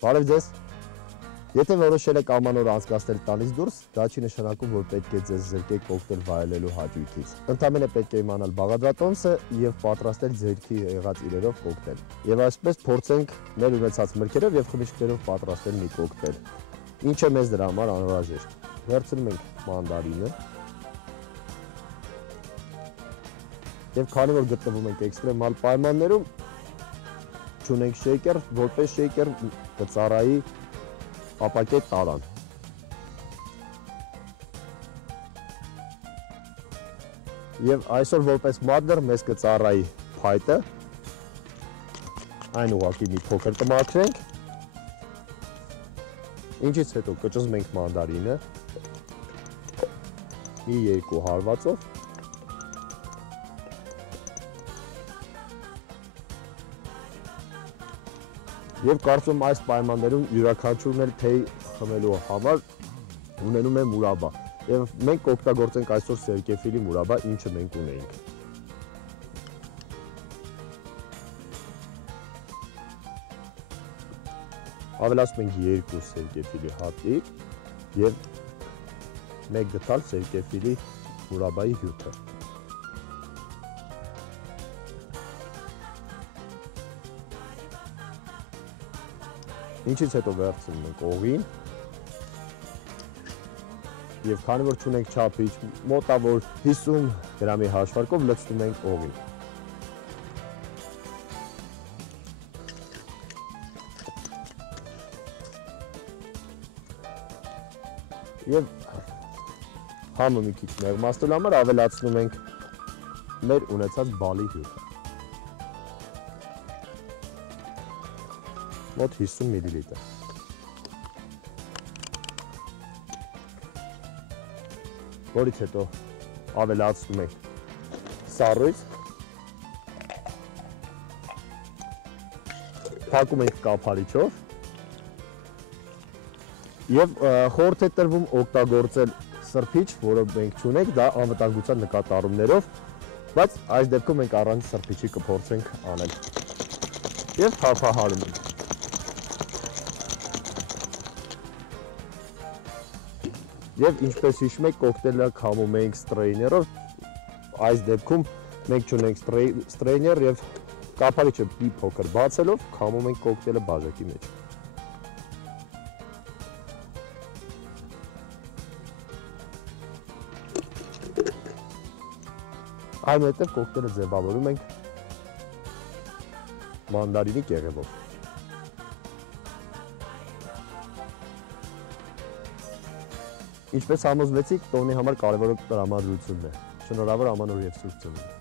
Բարև ձեզ։ Եթե որոշել եք ամանոր անցկացնել տանից դուրս, դա չի նշանակում, որ պետք է ձեզ զրկեք կոկտեյլ վայելելու հաճույքից։ Ընդամենը պետք է իմանալ բաղադրատոմսը եւ պատրաստել ձերքի եղած իրերով կոկտեյլ։ Եվ այսպես փորձենք մեր ունեցած մրգերով եւ խմիչքներով պատրաստել մի կոկտեյլ։ Ինչ է մեզ դրա համար անհրաժեշտ։ Վերցնում ենք մանդարինը։ Եվ քանի որ գտնվում ենք էքստրեմալ պայմաններում, չունենք շեյքեր, որպես շեյքեր կծառայի ապակե տարան։ Եվ այսօր որպես մատներ մեզ կծառայի փայտը, այն ուղղակի մի փոքր կմաքրենք, ինչից հետո կճզում ենք մանդարինը մի 2 հարվածով, Եվ կարծում այս պայմաններում յուրաքանչյուրն էլ թեյ խմելու համար ունենում է մուրաբա։ Եվ մենք կօգտագործենք այսօր սերկեֆիլի մուրաբա, ինչը մենք ունեինք։ Ավելացնում ենք 2 սերկեֆիլի հատիկ և 1 գդալ սերկեֆիլի մուրաբայի հյութը։ Ինչից հետո վերցնում ենք օղին և քանի որ չունենք չափիչ, մոտավոր 50 գրամի հաշվարկով լցնում ենք օղին։ Եվ համը մի քիչ մեղմացնելու համար ավելացնում ենք մեր ունեցած բալի հյութը։ Մոտ 50 միլիլիտր։ Որից հետո ավելացնում ենք սառույց, փակում ենք կափարիչով և խորհուրդ է տրվում օգտագործել սրբիչ, որը մենք չունենք, դա անվտանգության նկատառումներով, բայց այս դեպքում մենք առանց սրբիչի կփորձենք անել և թափահարում ենք։ Եվ ինչպես հիշում եք, կոկտեյլը քամում ենք ստրեյներով, այս դեպքում մենք չունենք ստրեյներ և կափարիչը մի փոքր բացելով քամում ենք կոկտեյլը բաժակի մեջ։ Այնուհետև կոկտեյլը ձևավորում ենք մանդարինի կեղևով։ Ինչպես համոզվեցիք, տոնի համար կարևորը տրամադրությունն է։ Շնորհավոր, ամանոր և սուրբ ծնունդ։